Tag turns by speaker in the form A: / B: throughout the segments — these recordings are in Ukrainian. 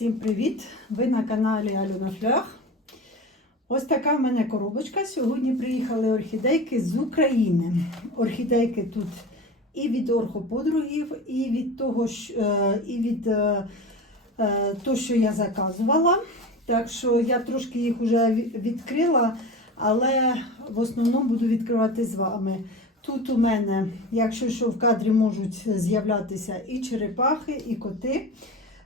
A: Всім привіт! Ви на каналі Альона Флях. Ось така в мене коробочка. Сьогодні приїхали орхідейки з України. Орхідейки тут і від орхоподругів, і від того, е, і від е, е, того, що я заказувала. Так що я трошки їх вже відкрила, але в основному буду відкривати з вами. Тут у мене, якщо що в кадрі можуть з'являтися і черепахи, і коти.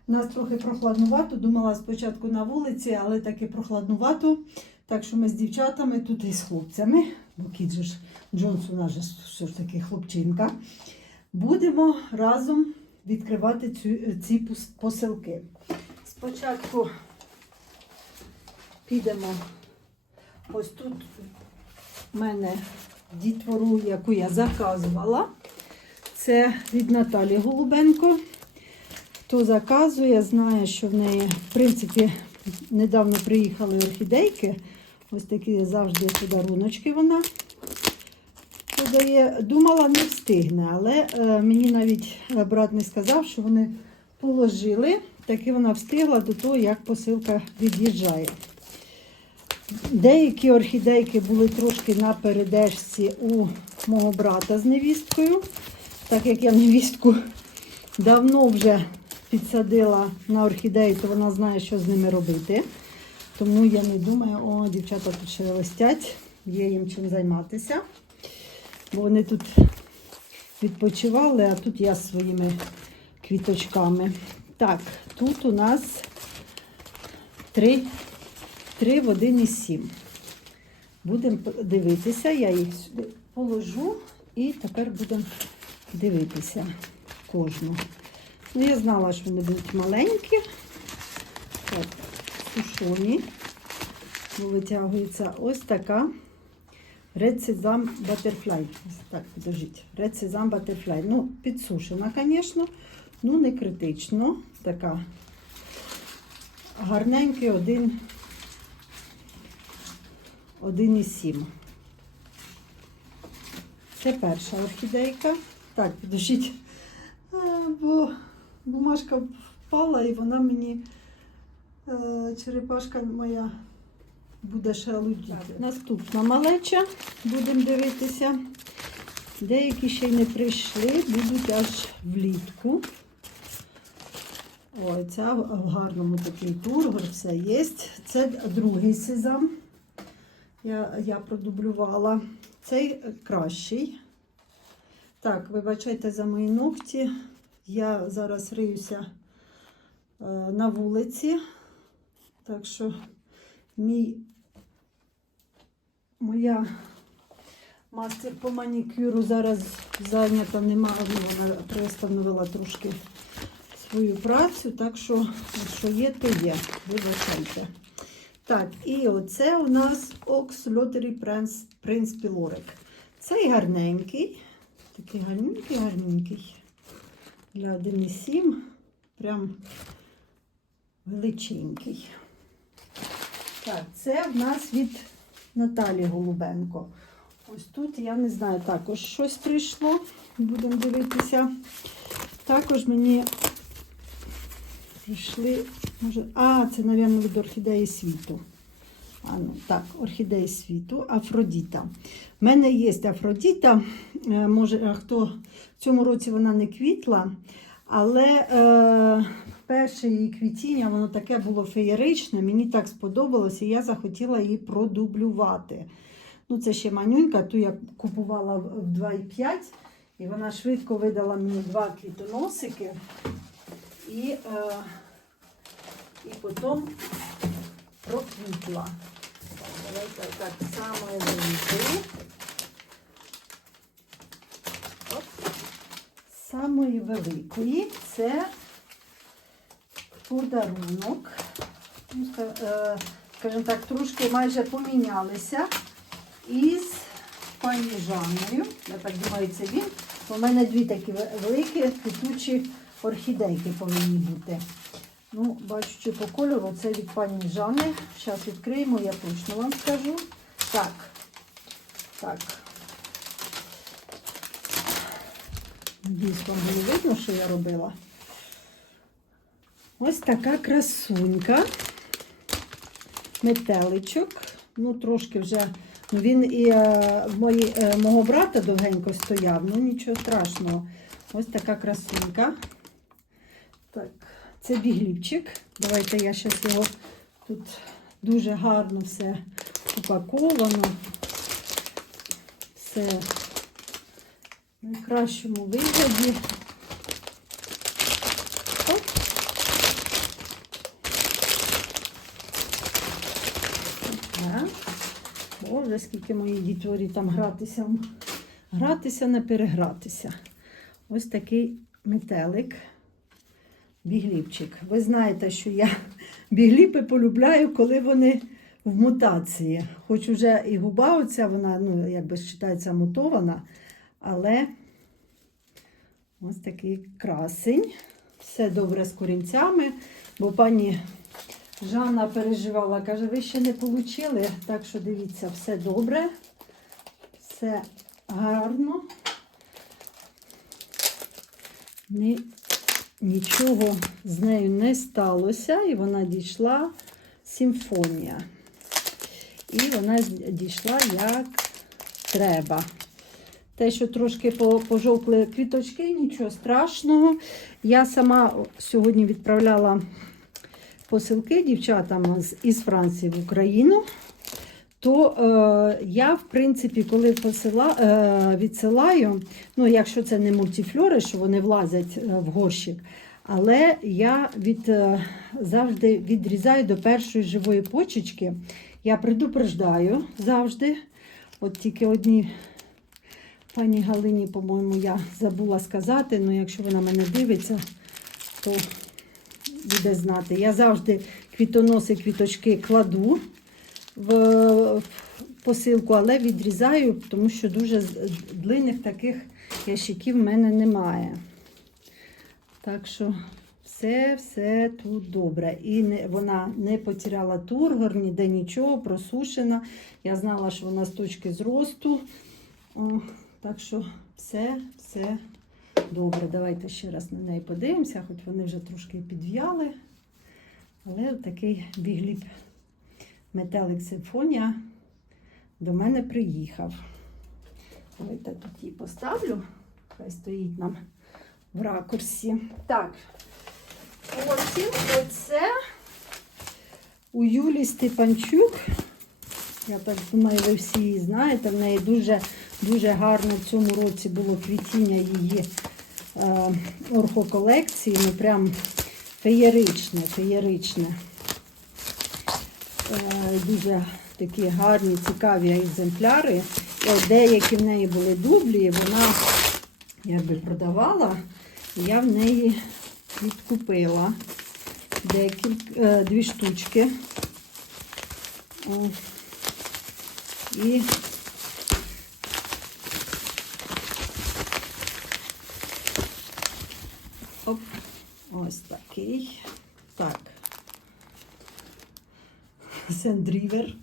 A: Нас трохи прохладнувато. Думала спочатку на вулиці, але таки прохладнувато. Так що ми з дівчатами, тут і з хлопцями, бо кіт же ж Джонс у нас же все ж таки хлопчинка. Будемо разом відкривати цю, ці посилки. Спочатку підемо ось тут у мене дітвору, яку я заказувала. Це від Наталі Голубенко. Хто заказує, знає, що в неї, в принципі, недавно приїхали орхідейки. Ось такі завжди подаруночки вона подає. Думала, не встигне, але е, мені навіть е, брат не сказав, що вони положили. Таки вона встигла до того, як посилка від'їжджає. Деякі орхідейки були трошки на передержці у мого брата з невісткою, так як я невістку давно вже підсадила на орхідеї, то вона знає, що з ними робити. Тому я не думаю, о, дівчата тут ще листять, є їм чим займатися. Бо вони тут відпочивали, а тут я своїми квіточками. Так, тут у нас три, три в один із сім. Будемо дивитися, я їх сюди положу і тепер будемо дивитися кожну. Ну, я знала, що вони будуть маленькі. Так, сушоні. Ну, Витягується ось така Red Sesame Butterfly. Так, підождіть. Red Butterfly. Ну, підсушена, звісно, ну не критично. Така гарненький один, один із сім. Це перша орхідейка. Так, підождіть. А, бо бумажка впала і вона мені, е, черепашка моя буде шалудіти. Наступна малеча, будемо дивитися. Деякі ще й не прийшли, будуть аж влітку. Ой, ця в гарному такий тургор, все є. Це другий сезам. Я, я продублювала. Цей кращий. Так, вибачайте за мої ногті. Я зараз риюся е, на вулиці. Так що мій, моя мастер по манікюру зараз зайнята, нема, вона приостановила трошки свою працю, так що, що є, то є. Вибачайте. Так, і оце у нас Ox Lottery Prince, Prince Piloric. Цей гарненький. Такий гарненький, гарненький. Для 1,7. Прям величенький. Так, це в нас від Наталі Голубенко. Ось тут, я не знаю, також щось прийшло. Будемо дивитися. Також мені прийшли, може, а, це, мабуть, від орхідеї світу. Ну, так, орхідеї світу, Афродіта. У мене є Афродіта. Е, Може, хто в цьому році вона не квітла, але е, перше її квітіння, воно таке було феєричне, мені так сподобалося, і я захотіла її продублювати. Ну, це ще манюнька, ту я купувала в 2,5, і вона швидко видала мені два квітоносики. І, е, і потім проквітла. Давайте так само великою. Самої великої це подарунок. Ну, е, Скажімо так, трошки майже помінялися із пані Жанною. Я так думаю, це він. У мене дві такі великі квітучі орхідейки повинні бути. Ну, бачучи по кольору, це від пані Жани. Зараз відкриємо, я точно вам скажу. Так. Так. Вам було видно, що я робила. Ось така красунька. Метеличок. Ну, трошки вже. Ну, він і е, мої, е, мого брата довгенько стояв, ну нічого страшного. Ось така красунька. Так, це бігліпчик. Давайте я зараз його тут дуже гарно все упаковано. Все в найкращому вигляді. Оп. Скільки моїй дітворі там гратися. Гратися, не перегратися. Ось такий метелик. Бігліпчик. Ви знаєте, що я бігліпи полюбляю, коли вони в мутації. Хоч уже і губа оця, вона, ну, якби вважається, мутована, але ось такий красень. Все добре з корінцями, бо пані Жанна переживала, каже, ви ще не отримали, так що дивіться, все добре, все гарно. Нічого з нею не сталося, і вона дійшла симфонія. І вона дійшла як треба. Те, що трошки пожовкли квіточки, нічого страшного. Я сама сьогодні відправляла посилки дівчатам із Франції в Україну. То е, я, в принципі, коли посила, е, відсилаю, ну, якщо це не мультифльори, що вони влазять е, в горщик, але я від, е, завжди відрізаю до першої живої почечки. Я предупреждаю завжди. От тільки одні пані Галині, по-моєму, я забула сказати, але якщо вона мене дивиться, то буде знати. Я завжди квітоноси, квіточки кладу в посилку, але відрізаю, тому що дуже длинних таких ящиків в мене немає. Так що все, все тут добре. І не, вона не потеряла тургор, ніде нічого, просушена. Я знала, що вона з точки зросту. О, так що все, все добре. Давайте ще раз на неї подивимося, хоч вони вже трошки підв'яли. Але такий бігліп метелик симфонія до мене приїхав. Давайте тут її поставлю. Хай стоїть нам в ракурсі. Так, потім оце у Юлі Степанчук. Я так думаю, ви всі її знаєте. В неї дуже, дуже гарно в цьому році було квітіння її е, орхоколекції. Ну прям феєричне, феєричне. Е, дуже такі гарні, цікаві екземпляри. От деякі в неї були дублі, вона якби продавала, і я в неї відкупила декілька, е, дві штучки. І оп, ось такий. Так. Сендрівер.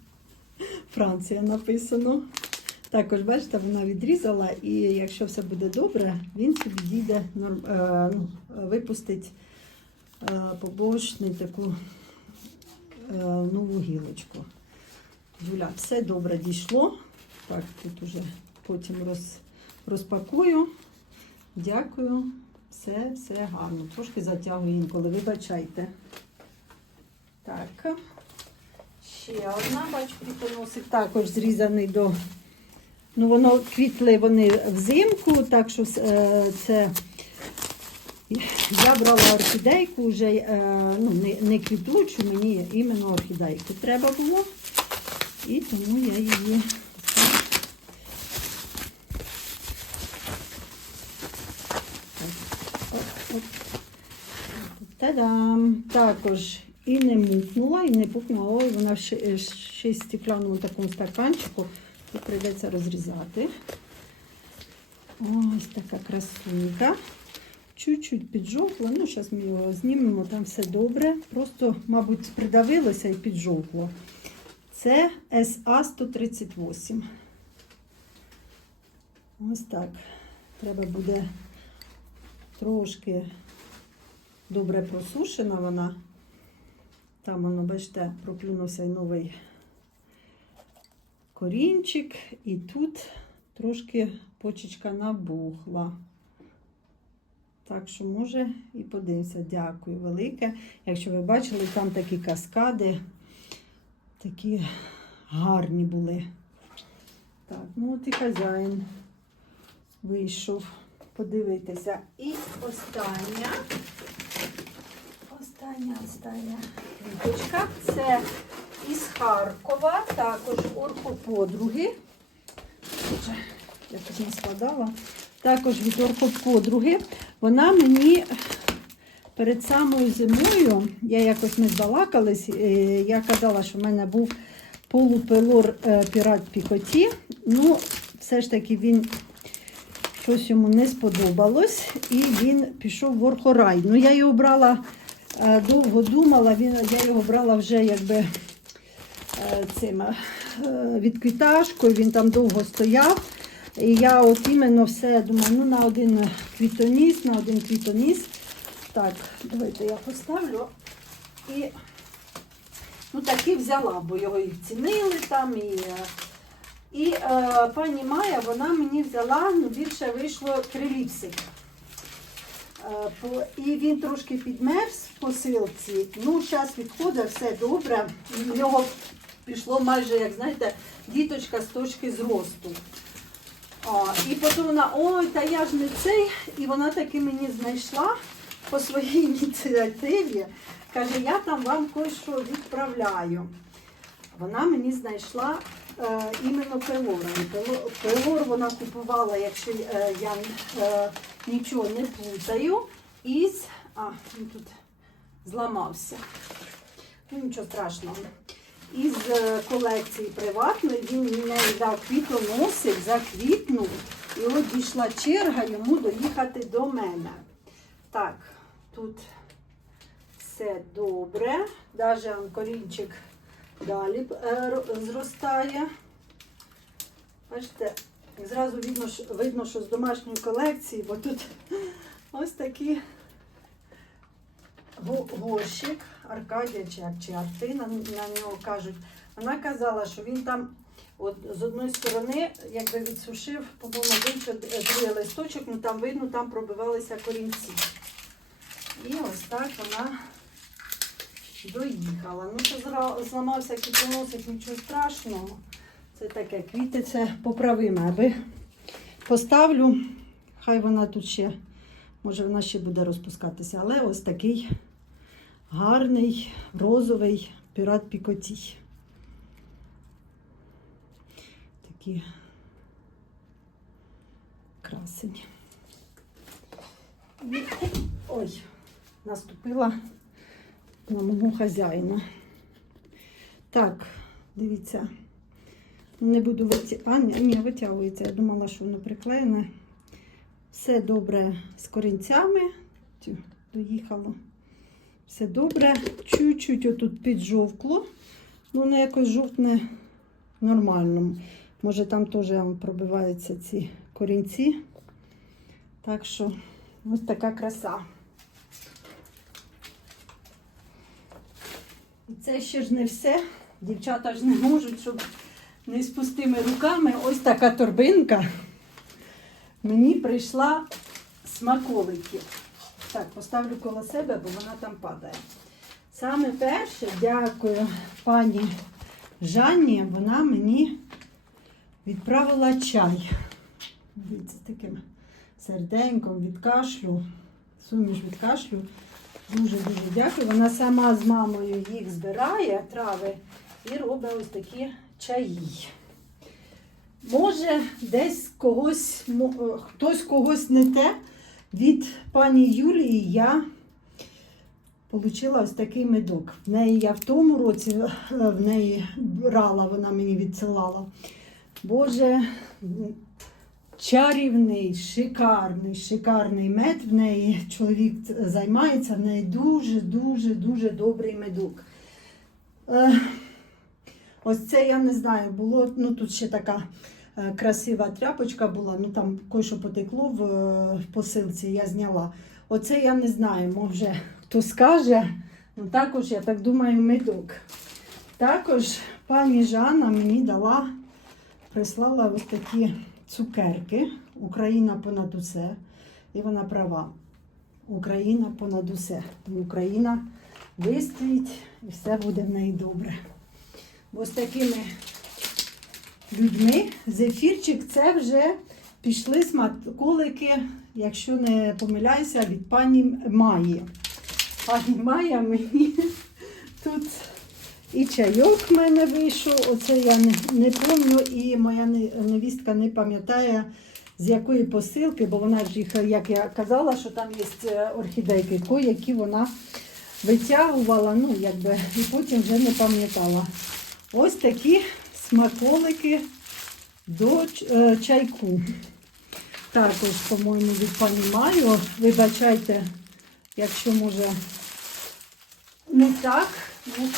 A: Франція написано. Також, бачите, вона відрізала, і якщо все буде добре, він собі дійде, е, ну, випустить е, побочний таку е, нову гілочку. Юля, все добре дійшло. Так, тут уже потім роз, розпакую. Дякую. Все, все гарно. Трошки затягую інколи, вибачайте. Так. Ще одна, бачу, квітоносик також зрізаний до. Ну, воно квітли вони взимку, так що е, це я брала орхідейку вже е, ну, не, не квітучу, мені іменно орхідейку треба було. І тому я її. Та-дам! Також і не мукнула, і не пукнула. Ой, вона ще, ще й в стеклянному такому стаканчику. Тут прийдеться розрізати. Ось така красунька. Чуть-чуть піджовкла. Ну, зараз ми його знімемо, там все добре. Просто, мабуть, придавилося і піджовкло. Це СА-138. Ось так. Треба буде трошки добре просушена вона. Там воно, бачите, проклюнувся новий корінчик, і тут трошки почечка набухла. Так що, може, і подивимося. Дякую велике. Якщо ви бачили, там такі каскади, такі гарні були. Так, ну от і хазяїн вийшов подивитися. І остання. Остання, остання квіточка. Це із Харкова, також орхоподруги. Вже Я тут не складала. Також від орхоподруги. Вона мені перед самою зимою, я якось не збалакалась, е, я казала, що в мене був полупелор е, пірат Пікоті. Ну, все ж таки він щось йому не сподобалось, і він пішов в орхорай. Ну, я його брала довго думала, він, я його брала вже якби е, цим е, відквіташкою, він там довго стояв. І я от іменно все думаю, ну на один квітоніс, на один квітоніс. Так, давайте я поставлю. І ну, такий взяла, бо його і цінили там. І, е, і е, пані Майя, вона мені взяла, ну, більше вийшло три ліпсик. Е, І він трошки підмерз в посилці. Ну, зараз відходить, все добре. В нього пішло майже, як знаєте, діточка з точки зросту. А, і потім вона, ой, та я ж не цей. І вона таки мені знайшла по своїй ініціативі. Каже, я там вам кое-що відправляю. Вона мені знайшла е, іменно. Пелор, пелор вона купувала, якщо е, я е, нічого не плутаю, із. А, він тут зламався. Ну, нічого страшного. Із е, колекції приватної він мені дав квітоносик, заквітнув. І от дійшла черга йому доїхати до мене. Так, тут все добре. Даже он корінчик далі е, зростає. Бачите, зразу видно, видно, що з домашньої колекції, бо тут ось такі горщик, Аркадія чи, чи Артина на нього кажуть. Вона казала, що він там от, з одної сторони якби відсушив, по-моєму, один чи листочок, ну там видно, там пробивалися корінці. І ось так вона доїхала. Ну, що зламався квітоносик, нічого страшного. Це таке квіти, це поправиме. Аби поставлю, хай вона тут ще, може вона ще буде розпускатися, але ось такий гарний розовий пірат Пікотій. Такі красені. Ой, наступила на мого хазяїна. Так, дивіться. Не буду витягувати. Ні, витягується. Я думала, що воно приклеєне. Все добре з корінцями. Тю, доїхало. Все добре. Чуть-чуть отут піджовкло. Ну, воно якось жовтне нормально. Може, там теж пробиваються ці корінці. Так що ось така краса. І це ще ж не все. Дівчата ж не можуть, щоб не з пустими руками. Ось така торбинка. Мені прийшла смаколики. Так, поставлю коло себе, бо вона там падає. Саме перше, дякую пані Жанні, вона мені відправила чай. Дивіться, таким серденьком від кашлю, суміш від кашлю. Дуже-дуже дякую. Вона сама з мамою їх збирає, трави, і робить ось такі чаї. Може, десь когось, е, хтось когось не те. Від пані Юлії я отримала ось такий медок. В неї я в тому році е, в неї брала, вона мені відсилала. Боже, чарівний, шикарний, шикарний мед в неї. Чоловік займається, в неї дуже, дуже, добрий медок. Ось це я не знаю, було, ну тут ще така е, красива тряпочка була, ну там кое-що потекло в, е, посилці, я зняла. Оце я не знаю, може хто скаже. Ну, також, я так думаю, медок. Також пані Жанна мені дала, прислала ось такі цукерки. Україна понад усе. І вона права. Україна понад усе. Тому Україна вистоїть і все буде в неї добре. З такими людьми зефірчик це вже пішли смаколики, якщо не помиляюся, від пані Маї. Пані Майя мені тут і чайок в мене вийшов. Оце я не, не пам'ятаю, і моя невістка не пам'ятає, з якої посилки, бо вона ж їх, як я казала, що там є орхідейки, які вона витягувала, ну, якби, і потім вже не пам'ятала. Ось такі смаколики до е, чайку. Також, по-моєму, від пані Майо. Вибачайте, якщо може не так. Ну,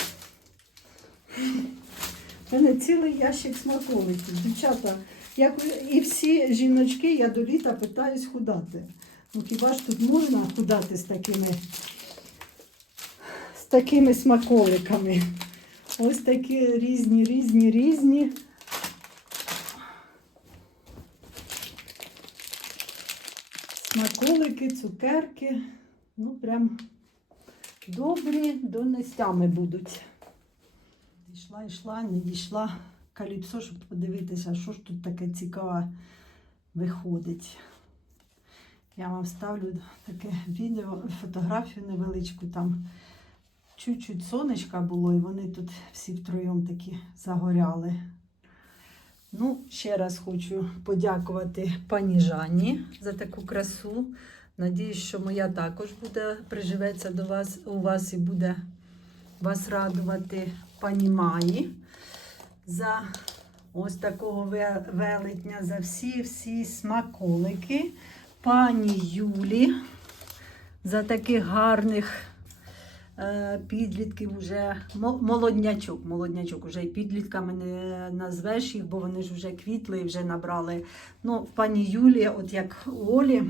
A: в мене цілий ящик смаколиків. Дівчата, як і всі жіночки, я до літа питаюсь худати. Ну хіба ж тут можна худати з такими, з такими смаколиками? Ось такі різні, різні, різні. Смаколики, цукерки. Ну, прям добрі донестями будуть. Йшла, йшла, не дійшла каліпсо, щоб подивитися, що ж тут таке цікаве виходить. Я вам ставлю таке відео, фотографію невеличку. Там чуть-чуть сонечка було, і вони тут всі втроєм такі загоряли. Ну, ще раз хочу подякувати пані Жанні за таку красу. Надіюсь, що моя також буде приживеться до вас у вас і буде вас радувати пані Маї за ось такого велетня, за всі-всі смаколики. Пані Юлі за таких гарних підлітків уже мо- молоднячок. Молоднячок уже і підлітками не назвеш їх, бо вони ж вже квітли і вже набрали. Ну, пані Юлі, от як у Олі,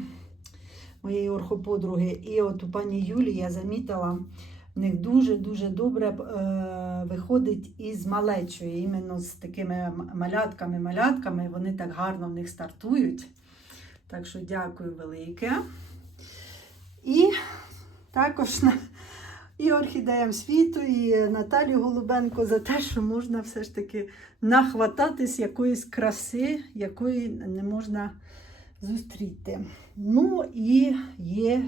A: моєї орхоподруги, і от у пані Юлі я замітила, в них дуже-дуже добре е, виходить із малечою, іменно з такими малятками, малятками. Вони так гарно в них стартують. Так що дякую велике. І також і орхідеям світу, і Наталі Голубенко за те, що можна все ж таки нахвататись якоїсь краси, якої не можна зустріти. Ну і є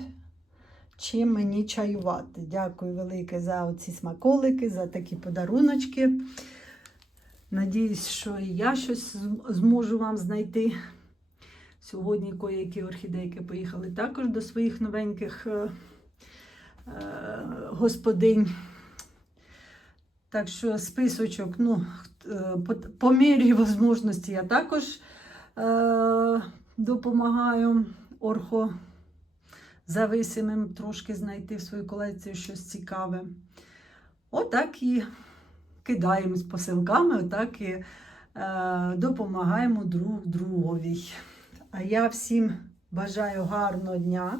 A: чим мені чаювати. Дякую велике за оці смаколики, за такі подаруночки. Надіюсь, що і я щось зможу вам знайти. Сьогодні кої-які орхідейки поїхали також до своїх новеньких е, е, господинь. Так що списочок, ну, е, по, по мірі можливості я також е, допомагаю орхо зависимим трошки знайти в свою колекцію щось цікаве. Отак і кидаємо з посилками, отак і е, допомагаємо друг другові. А я всім бажаю гарного дня.